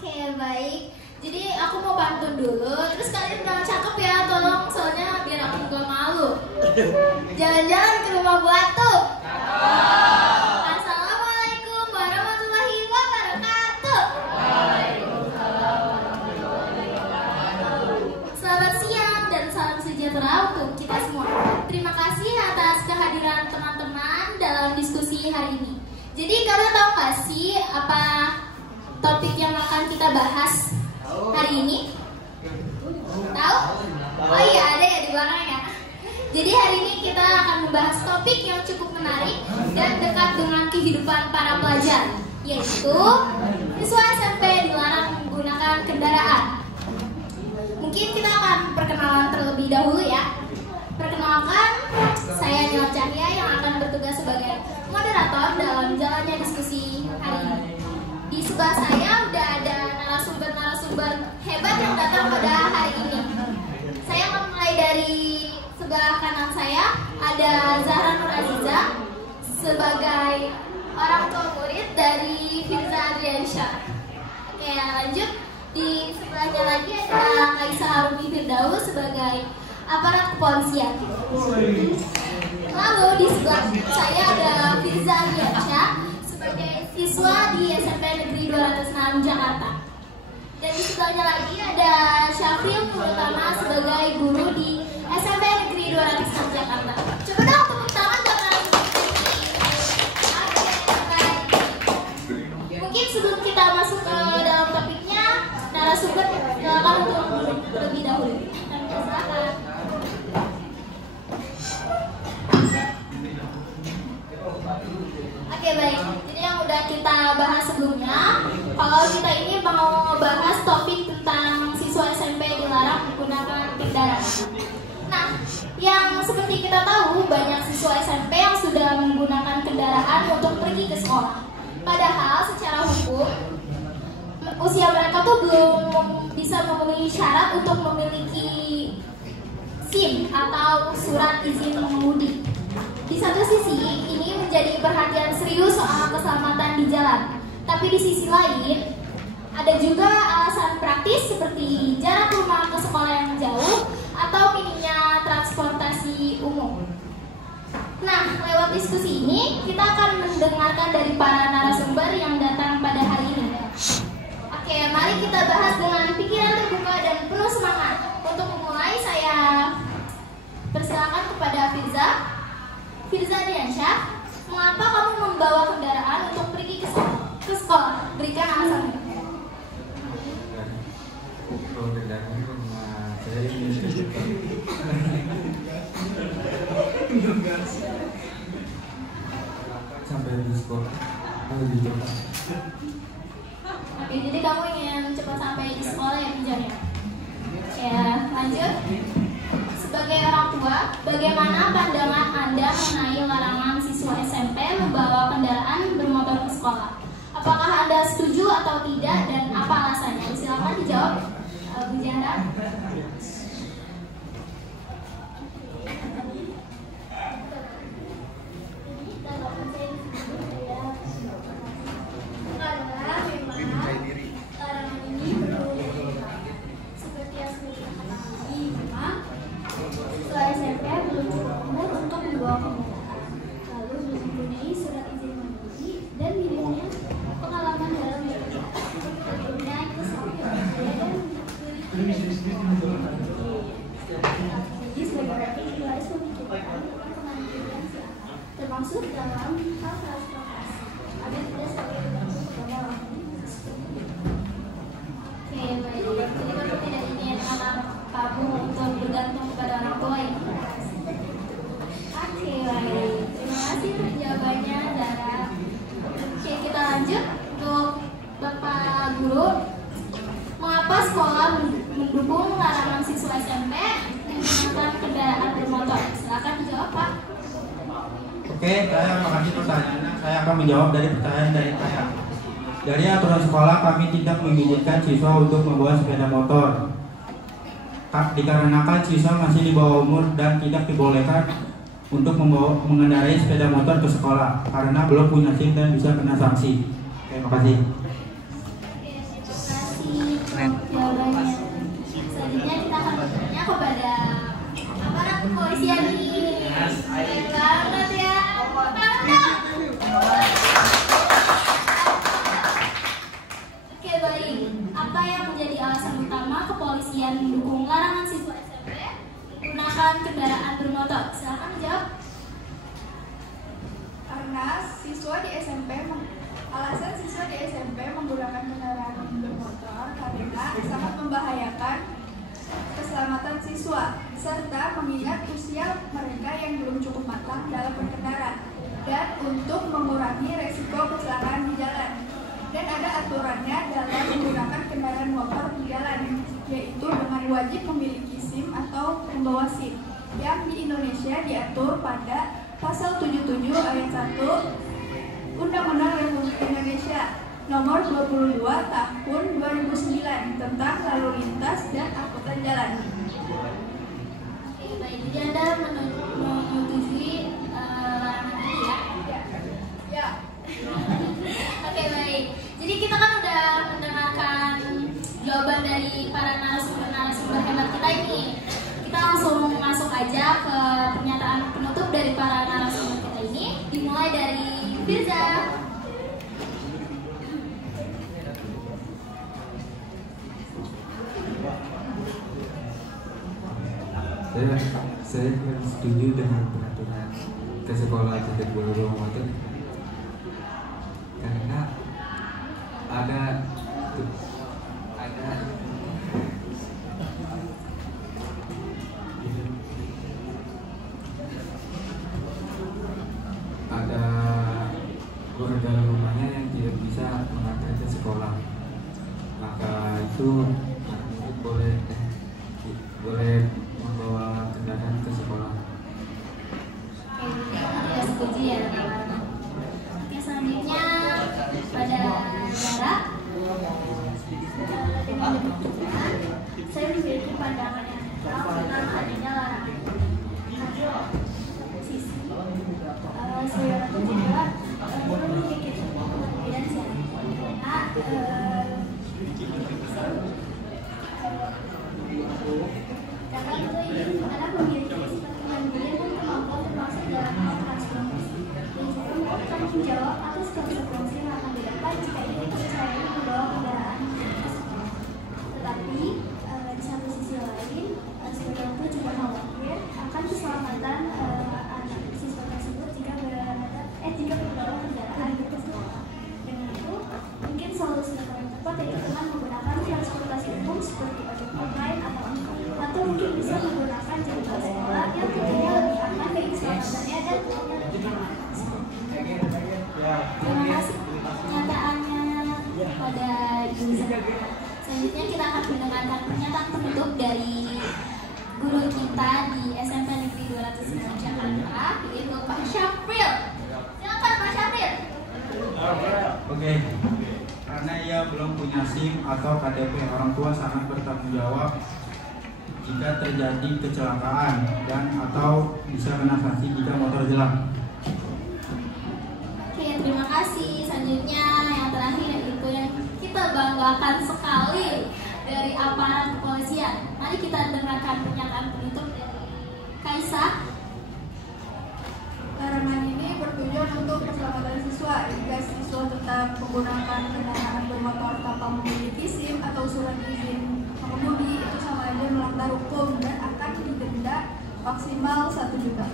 Oke, baik. Jadi aku mau pantun dulu, terus kalian jangan cakep ya, tolong, soalnya biar aku gak malu. Jalan-jalan ke rumah Bu Atu. Assalamualaikum warahmatullahi wabarakatuh. Selamat siang dan salam sejahtera untuk kita semua. Terima kasih atas kehadiran teman-teman dalam diskusi hari ini. Jadi kalian tahu gak sih apa topik yang akan kita bahas hari ini? Tahu? Oh iya, ada ya di belakang ya. Jadi hari ini kita akan membahas topik yang cukup menarik dan dekat dengan kehidupan para pelajar, yaitu siswa SMP dilarang menggunakan kendaraan. Mungkin kita akan perkenalan terlebih dahulu ya. Perkenalkan, saya Nila Cahya yang akan bertugas sebagai moderator dalam jalannya diskusi hari ini. Di sebelah saya udah ada narasumber hebat yang datang pada hari ini. Saya akan mulai dari sebelah kanan saya, ada Zahra Nur Aziza sebagai orang tua murid dari Firza Adriansyah. Oke, lanjut. Di sebelahnya lagi ada Kaisa Harumi Firdaus sebagai aparat kepolisian. Lalu di sebelah saya ada Firza Adriansyah sebagai siswa di SMP Negeri 206 Jakarta. Dan di sebelahnya lagi ada Syafril Nurutama sebagai guru di SMP Negeri 206 Jakarta. Coba dong tepuk tangan buat narasumber ini. Mungkin sebelum kita masuk ke dalam topiknya, narasumber silakan untuk terlebih dahulu. Silakan. Oke, baik. Jadi yang udah kita bahas sebelumnya, kalau kita ini mau bahas topik tentang siswa SMP dilarang menggunakan kendaraan. Nah, yang seperti kita tahu, banyak siswa SMP yang sudah menggunakan kendaraan untuk pergi ke sekolah. Padahal secara hukum, usia mereka tuh belum bisa memenuhi syarat untuk memiliki SIM atau surat izin mengemudi. Di satu sisi, ini menjadi perhatian serius soal keselamatan di jalan. Tapi di sisi lain, ada juga alasan praktis seperti jarak rumah ke sekolah yang jauh atau minimnya transportasi umum. Nah, lewat diskusi ini, kita akan mendengarkan dari para narasumber yang datang pada hari ini. Oke, mari kita bahas dengan pikiran terbuka dan penuh semangat. Untuk memulai, saya persilakan kepada Firza Adriansyah, mengapa kamu membawa kendaraan untuk pergi ke sekolah? Berikan alasannya. Kalau kendaraan saya ingin sampai di sekolah lebih cepat. Oke, jadi kamu ingin cepat sampai di sekolah ya, Pinjam ya? Ya, lanjut. Sebagai orang tua, bagaimana pandangan Anda mengenai larangan siswa SMP membawa kendaraan bermotor ke sekolah? Apakah Anda setuju atau tidak dan apa alasannya? Silakan dijawab, Bu Jana. Termasuk dalam hal transportasi. Ada tidak sebagai Oke, baik. Jadi kamu tidak ingin anak kamu untuk bergantung kepada orang tua ya? Oke, baik. Terima kasih untuk jawabannya, Zara. Oke, kita lanjut untuk Bapak Guru. Mengapa sekolah mendukung larangan siswa SMP menggunakan kendaraan bermotor? Silakan dijawab, Pak. Oke, saya makasih pertanyaannya. Saya akan menjawab dari pertanyaan dari saya. Dari aturan sekolah, kami tidak mengizinkan siswa untuk membawa sepeda motor. Dikarenakan siswa masih di bawah umur dan tidak dibolehkan untuk mengendarai sepeda motor ke sekolah karena belum punya SIM dan bisa kena sanksi. Oke, makasih. Oke, kepada aparat kepolisian ini. Keren banget ya. Oke, baik. Apa yang menjadi alasan utama kepolisian mendukung larangan siswa SMP menggunakan kendaraan bermotor? Silakan jawab. Karena alasan siswa di SMP menggunakan kendaraan bermotor karena sangat membahayakan keselamatan siswa serta mengingat usia mereka yang belum cukup matang dalam berkendara dan untuk mengurangi resiko kecelakaan di jalan. Dan ada aturannya dalam menggunakan kendaraan motor di jalan, yaitu dengan wajib memiliki SIM atau membawa SIM yang di Indonesia diatur pada Pasal 77 ayat 1 Undang-Undang Republik Indonesia Nomor 22 Tahun 2009 tentang lalu lintas dan angkutan jalan. Oke, baik. Jadi Anda menyetujui larangan ini ya? Ya. Oke, baik. Jadi kita kan udah mendengarkan jawaban dari para narasumber hebat kita ini. Kita langsung masuk aja ke pernyataan penutup dari para narasumber kita ini. Dimulai dari Firza. Saya setuju dengan peraturan ke sekolah tidak boleh bawa motor karena ada keluarga rumahnya yang tidak bisa mengantar ke sekolah, maka itu boleh membawa kendaraan ke sekolah. Oke, tidak setuju ya. Oke, selanjutnya pada Zara. Dengan demikian, saya memiliki pandangan yang netral tentang adanya larangan. Satu sisi, saya juga belum memiliki perbedaan sih. Karena memiliki sifat kemandirian dan kemampuan termasuk dalam hal transformasi dan juga bertanggung jawab atas konsekuensi yang akan didapat jika ini dipercayai membawa kendaraan. Tetapi di satu sisi lain, sebagai orang tua juga khawatir akan keselamatan anak siswa tersebut jika membawa kendaraan ke sekolah. Dengan itu, mungkin solusi yang paling tepat yaitu dengan menggunakan transportasi umum seperti ojek online atau mungkin bisa menggunakan jadwal sekolah yang tentunya lebih aman bagi keselamatannya dan lebih aman. Terima kasih pernyataannya pada Ibu Zara. Selanjutnya kita akan mendengarkan pernyataan penutup dari guru kita di SMP Negeri 209 Jakarta, yaitu Pak Syafril. Silakan Pak Syafril. Oke. Karena ia belum punya SIM atau KTP, orang tua sangat bertanggung jawab jika terjadi kecelakaan dan atau bisa kena sanksi jika motor hilang. Oke, terima kasih. Selanjutnya yang terakhir itu yang kita banggakan sekali dari aparat kepolisian. Mari kita dengarkan pernyataan penutup dari Kaisa. Larangan ini bertujuan untuk keselamatan siswa jika siswa tetap menggunakan kendaraan bermotor tanpa memiliki SIM atau surat izin mengemudi, itu sama aja melanggar hukum dan akan didenda maksimal 1 juta.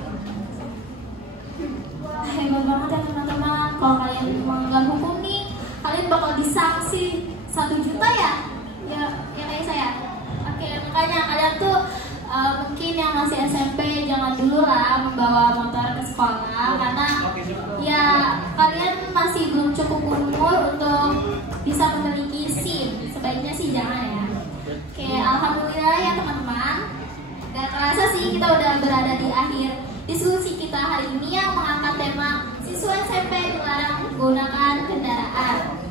Wah, hebat banget ya teman-teman. Kalau kalian melanggar hukum nih, kalian bakal disanksi 1 juta ya? Ya kayak saya. Oke, makanya kalian tuh mungkin yang masih SMP jangan dulu lah membawa motor ke sekolah karena ya kalian masih belum cukup umur untuk bisa memiliki SIM. Sebaiknya sih jangan ya. Oke, alhamdulillah ya teman-teman. Gak kerasa sih kita udah berada di akhir diskusi kita hari ini yang mengangkat tema siswa SMP dilarang menggunakan kendaraan.